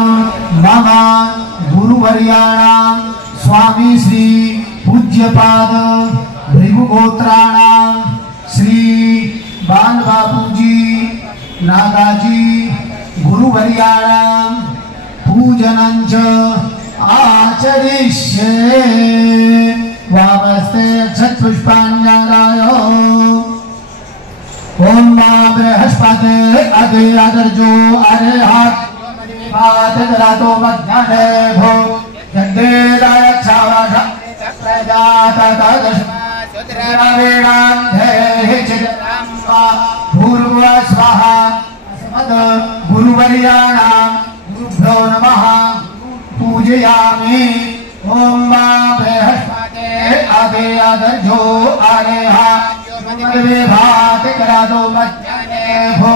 मम गुरुवर्याणां स्वामी श्री पूज्यपाद भृगुगोत्राणां श्री बालबापूजी नागाजी गुरुवर्याणां पूजनञ्च आचरिष्ये। वामस्ते अक्षतपुष्पाञ्जलाय ओम बृहस्पते अदे अदर्जो अरेहात् बात करातो मध्याह्ने भो जगदेदाय छावाष प्रजातः सुत्रवेणान्धे चिदराम्बा पूर्व स्वाहा अस्मद् गुरुवर्याणां गुरुभ्यो नमः पूजयामि। ओम बृहस्पते अदे अदर्जो अरेहात् भात करातो मध्याह्ने भो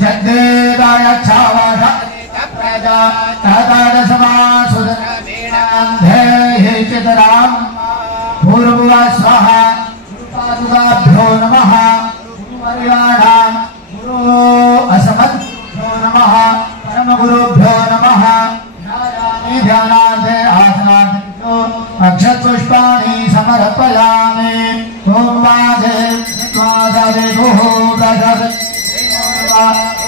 जगदेदाय छावाष प्रजा चितराम पूर्व स्वाहा गुरुपादुकाभ्यो नमः गुरुवर्याणां गुरु असमद्भ्यो नमः परम गुरुभ्यो नमः। ध्यानार्थे आसनार्थो अक्षतपुष्पाणि समर्पयामि। ओम वाजे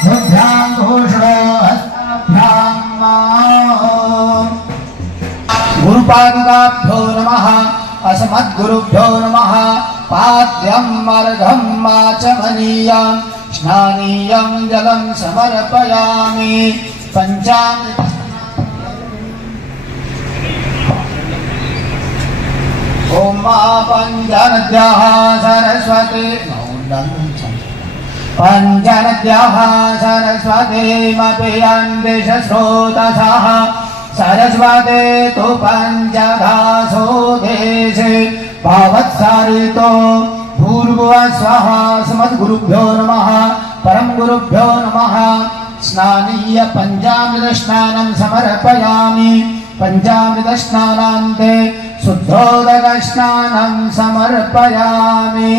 बुद्ध्यां घोषणो गुरुपादुकाभ्यो नमः अस्मद्गुरुभ्यो नमः। पाद्यं अर्घं आचमनीयं स्नानीयं जलं समर्पयामि। पंचामृत ओम पंचनद्याः सरस्वती पंचनद्याः सरस्वतीमपि स्रोतसः सरस्वते तु पंचधासो देशे पावत्सारितो भूर्भुवस्वः। अस्मद्गुरुभ्यो नमः परम गुरुभ्यो नमः। स्नानीय पंचामृत स्नानं समर्पयामि। पंचामृत स्नानान्ते शुद्धोदक स्नानं समर्पयामि।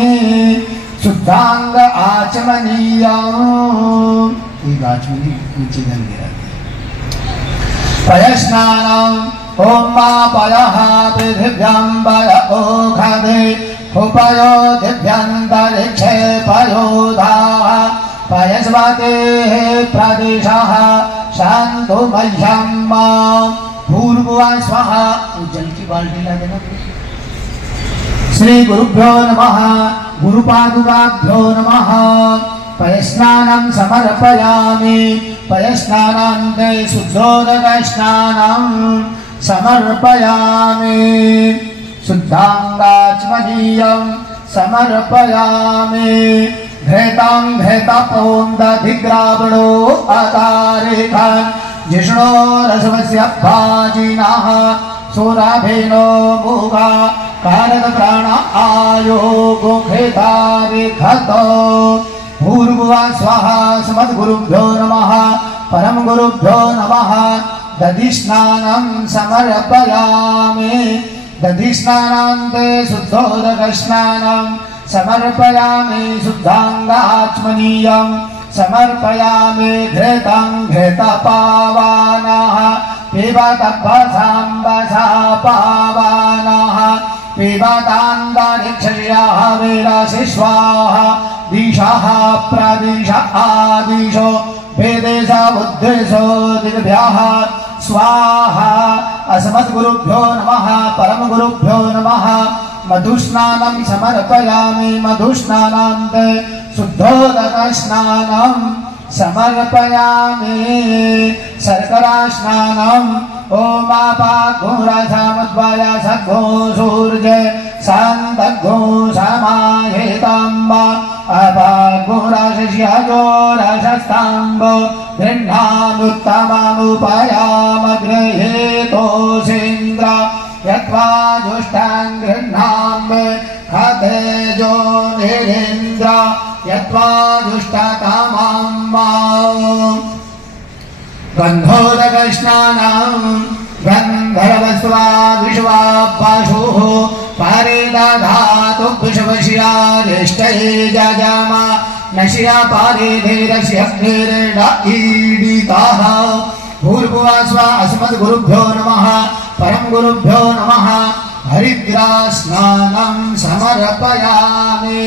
शुद्धांग आचमनीयम् पयस्नानम् ओम पयः पृथिव्यां पय ओखदे उपयो दिव्यन्तरिक्षे पयोधाः पयस्वते प्रदिशः शान्तु मह्यं पूर्वा स्वाहा। जल की बाल्टी ला देना। श्री गुरुभ्यो नमः गुरुपादुकाभ्यो नमः। पयस्नानं समर्पयामि। पयस्नानान्ते शुद्धोदक स्नानं समर्पयामि। शुद्धांगाचमनीयं समर्पयामि। घृतं घृतपों दधिग्रावणो अतारेखान् जिष्णो रसवस्य भाजिनः सुराभेनो मुगा कारक प्राण आयो गोखेतारिखतो भूर्भुवः स्वाहा। अस्मद्गुरुभ्यो नमः परम गुरुभ्यो नमः। दधिस्नानं समर्पयामि। दधिस्नानान्ते शुद्धोदक स्नानं समर्पयामि। शुद्धांगाचमनीयं समर्पयामि। घृतं घृतपावानः पिबत भसाम्बसा पावानः पिबतान्तरिक्षयाः विरसि स्वाहा। दिशः प्रदिश आदिशो वेदेश उद्देशो दिग्भ्यः स्वाहा। अस्मद्गुरुभ्यो नमः परम गुरुभ्यो नमः। मधुस्नानं समर्पयामि। मधुस्नानान्ते शुद्धोदक स्नानं समर्पयामि। शर्करा स्नानं ओम पाघुरसमुद्भय सद्घो सूर्ये शान्तघो समाहिताम्ब अपाघुरशिष्ययो रसस्ताम्ब गृह्णामुत्तममुपयामगृहीतोऽसीन्द्र यत्वा जुष्टां गृह्णामि खतेजो निरीन्द्र यत्वा जुष्टकामाम्बा। गन्धोदक स्नानं गन्धर्वस्वा विश्वापाशुः पारिदधातु विश्वशियारिष्टै जजामा नशिया पारिधीरस्य ईडिताः भूर्भुवः स्वः अस्मद्गुरुभ्यो नमः परं गुरुभ्यो नमः हरिद्रास्नानं समर्पयामि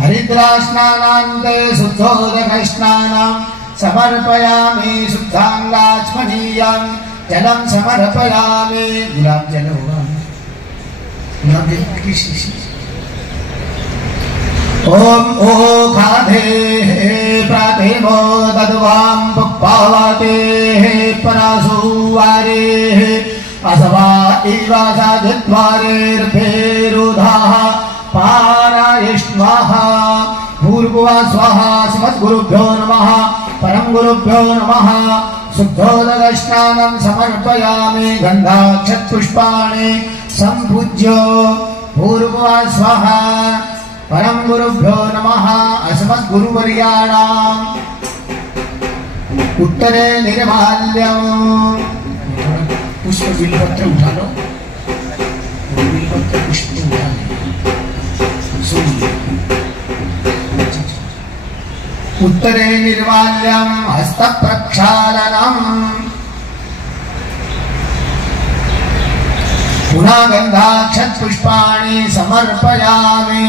हरिद्रास्नानान्ते शुद्धोदकस्नानं समर्पयामि शुद्धाङ्गाचमनीयं जलं समर्पयामि गुलाब जल होगा गुलाब जल की शीशी ओम ओखाधे प्रातेमो तद्वां पुप्पावते परासुवारे असवा इवासादिद्वारेर्भेरुधाः पारायिष्वाः भूर्भुवः स्वः अस्मद्गुरुभ्यो नमः परं गुरुभ्यो नमः शुद्धोदकस्नानं समर्पयामि गन्धाक्षतपुष्पाणि सम्पूज्य भूर्भुवः स्वः परम गुरुभ्यो नमः अस्मद्गुरुवर्याणाम् उत्तरे निर्माल्यं पुष्प बिल्वपत्र उठा लो बिल्वपत्र पुष्प उठा लो उत्तरे निर्माल्यं हस्तप्रक्षालनम् पुनः गन्धाक्षतपुष्पाणि समर्पयामि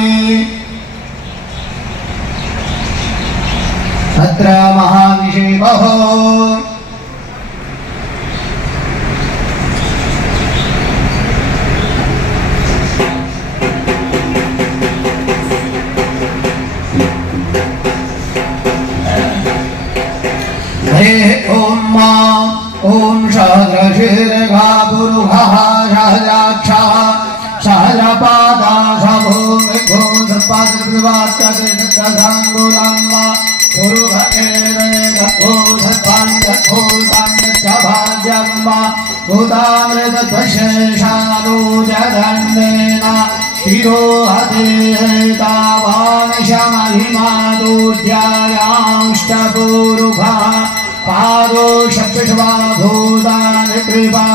अत्र महाभिषेकः ओम सहस्रशीर्घापुरुषः सहस्राक्षः सहस्रपादासभूमिभूसपादृवाच्यकृतसाङ्गुलं पुरुष एवेदभूसपाङ्गभूतान्यभाज्यं भूतामृतत्वशेषानूजदण्डेन तिरोहतेतावानिशमहिमादूर्यायांष्टपूरुषः पादो शप्तशवा भूतानि कृपा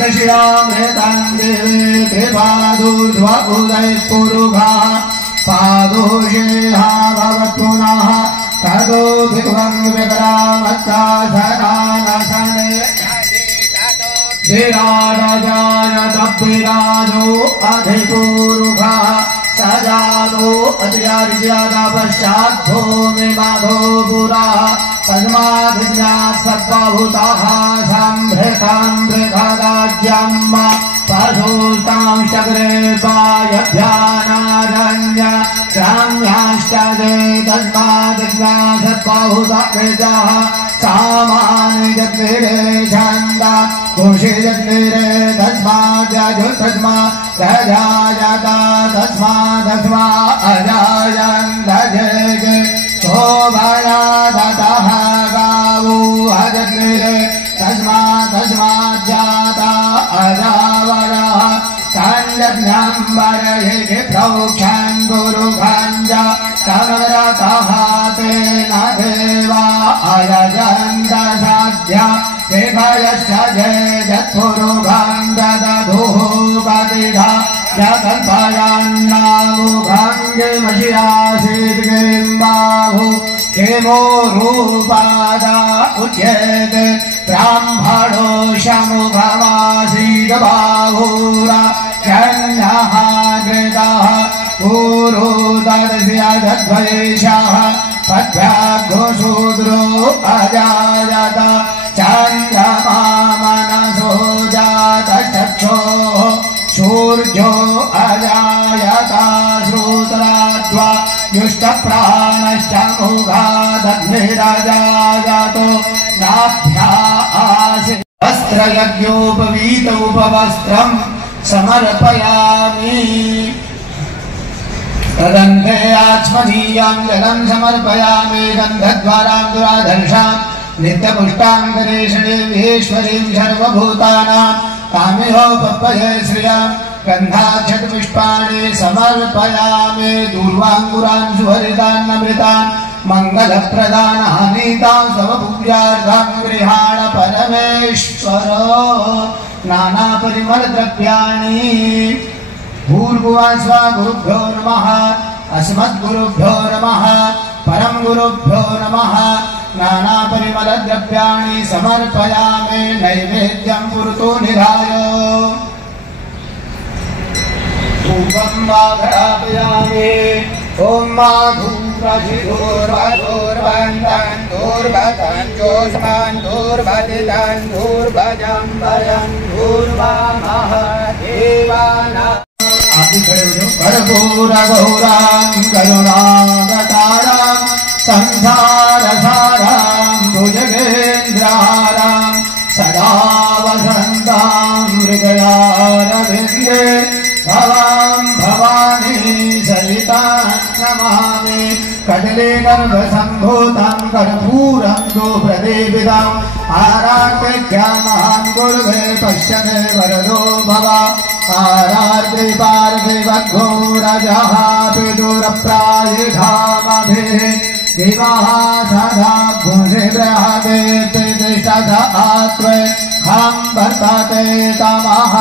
दशियामृतां देवे कृपादूर्ध्वा उदय पुरुषः पादो शेहा भवत्पुनः तदो भिक्वं विक्रामत्साधनानसने विराजो अधिपुरुषः सजातो अतियार्ज्यादा पश्चात् भूमिमाधो पुरा तस्माद् सर्वभूताः सम्भृतां बृहदाज्यं पशूतां चक्रे पायभ्यानारण्य ग्राम्याश्च तस्माद् सर्वभूताः सामानि जग्रे छन्द कुशि जग्रे तस्मात् तस्माजायता तस्मादस्मा अजायन्दजगे शोभया दतः गावो अजग्रे तस्माज्जाता अजावरः तञ्जज्ञाम्बरये प्रोक्षन् गुरुभञ्ज समरतः तेन देवा अयजन्त साध्या ते भयश्च जयत्पुरुषं ददधुः कतिधा जगल्भयान्नामुखङ्गिमशियासीत् किम्बाहु किमो रूपादा उच्यते ब्राह्मणो शमुखमासीत् बाहुरा जन्यः कृतः पूर्वोदर्श्य जद्वैषः पद्भ्याघो शूद्रो अजायत चन्द्रमा मनसो जातश्चक्षोः सूर्यो अजायता श्रोत्राद्वा युष्टप्राणश्च मुखादग्निरजायतो नाभ्या आसीत् वस्त्रयज्ञोपवीत उपवस्त्रं समर्पयामि तदन्ते आचमनीयं जलं समर्पयामि गन्धद्वारां दुराधर्षां नित्यपुष्टाङ्गरेषणेश्वरीं सर्वभूतानां कामेहोपपये श्रियां गन्धाक्षतपुष्पाणि समर्पयामि दूर्वाङ्कुरान् सुहरितान्नमृतान् मङ्गलप्रदानानीतां स्वपूजार्थं गृहाण परमेश्वर नानापरिमलद्रव्याणि भूर्भुवः स्वः गुरुभ्यो नमः अस्मद्गुरुभ्यो नमः परं गुरुभ्यो नमः नानापरिमलद्रव्याणि समर्पयामि नैवेद्यं पुरतो निधाय धूपं वाघरापयामि ओम माधुरजिधूर्वधूर्वन्दं धूर्वतं जोष्मान् धूर्वदितं धूर्वजं वयं धूर्वामः देवानां कर्पूरगौरां करुणावतारां संसारसारां भुजगेन्द्रहारां सदा वसन्तां हृदयारविन्दे भवां भवानी सहितां नमामि कदले गर्भसम्भूतं कर्पूरं गोप्रदीपितम् आराध्यमान् गुरुवे पश्यते वरदो भव आरार्द्रि पार्द्रि वघोरजः विदुरप्रायिधामभिः दिवः सदा भुजि बृहते प्रतिष्ठत आत्वे खं वर्तते तमः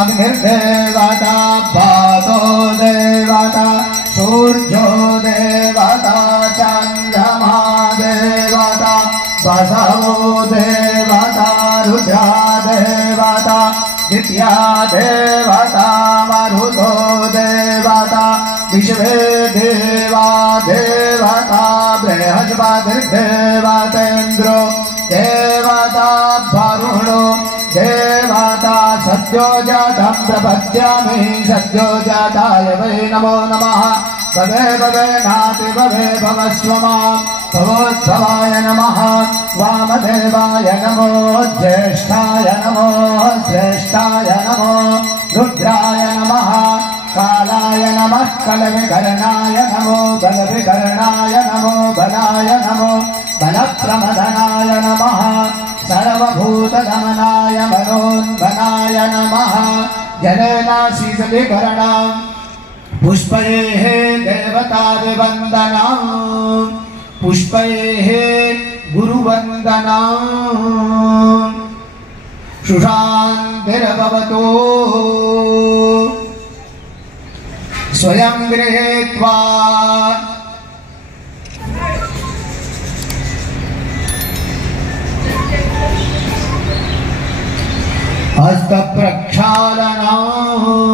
अग्निर्देवता पादो देवता सूर्यो देवता चन्द्रमा देवता वसवो देवता रुद्रा देवता नित्या देवता मरुतो देवता विश्वे देवा देवता बृहस्पतिर्देवतेन्द्रो देवता वरुणो देवता सद्यो जातं प्रपद्यामि सद्यो जाताय वै नमो नमः भवे भवे नाति भवे भवस्व मां भवोद्भवाय नमः वामदेवाय नमो ज्येष्ठाय नमो श्रेष्ठाय नमो रुद्राय नमः कालाय नमः कलविकरणाय नमो बलविकरणाय नमो बलाय नमो बलप्रमदनाय नमः सर्वभूतगमनाय मनोन्मनाय नमः जनेन शीतलीकरणं पुष्पैः देवतादिवन्दनं पुष्पैः गुरुवन्दनं सुशान्तिर्भवतु स्वयं गृहीत्वा हस्तप्रक्षालनम्